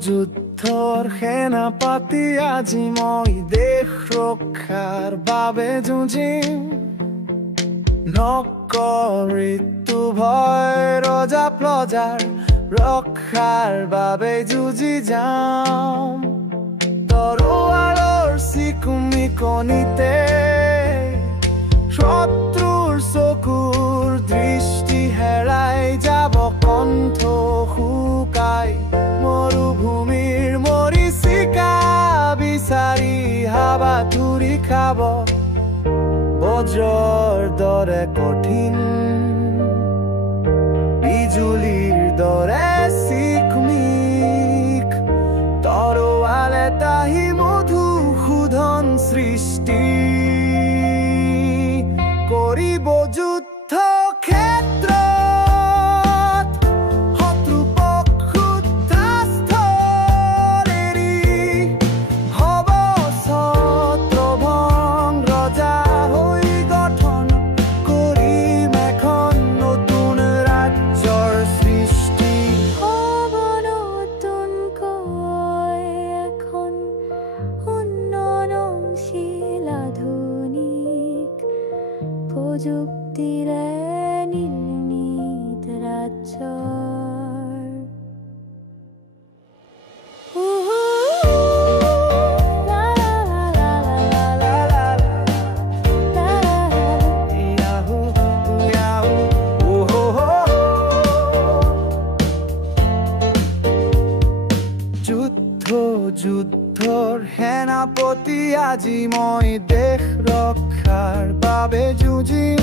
যুদ্ধৰ সেনাপতি আজি মই দেশ ৰক্ষাৰ বাবে যুঁজিম নকৰিতো ভয় ৰজা প্ৰজাৰ ৰক্ষাৰ বাবে যুঁজি যাম তৰোৱালৰ চিকুমি কণিতে শত্ৰুৰ চকুৰ দৃষ্টি হেৰাই যাব কণ্ঠ শুকাই মৰুভূমিৰ মৰিচিকা বিচাৰি হাবাথুৰি খাব বজ্ৰৰ দৰে কঠিন বিজুলীৰ দৰে চিকমিক তৰোৱাল এটাহি মধুসূদন সৃষ্টি কৰিব যুদ্ধ ক্ষেত্ৰত শত্ৰু পক্ষুদ্ধাস্থল এৰি হ'ব ছত্ৰভং ৰজা হৈ গঠন কৰিম এখন নতুন ৰাজ্যৰ সৃষ্টি হ'ব নতুনকৈ এখন উন্নয়নশীল আধুনিক প্ৰযুক্তিৰে নিৰ্মিত ৰাজ্যৰ যুদ্ধৰ সেনাপতি আজি মই দেশ ৰক্ষাৰ বাবে যুঁজিম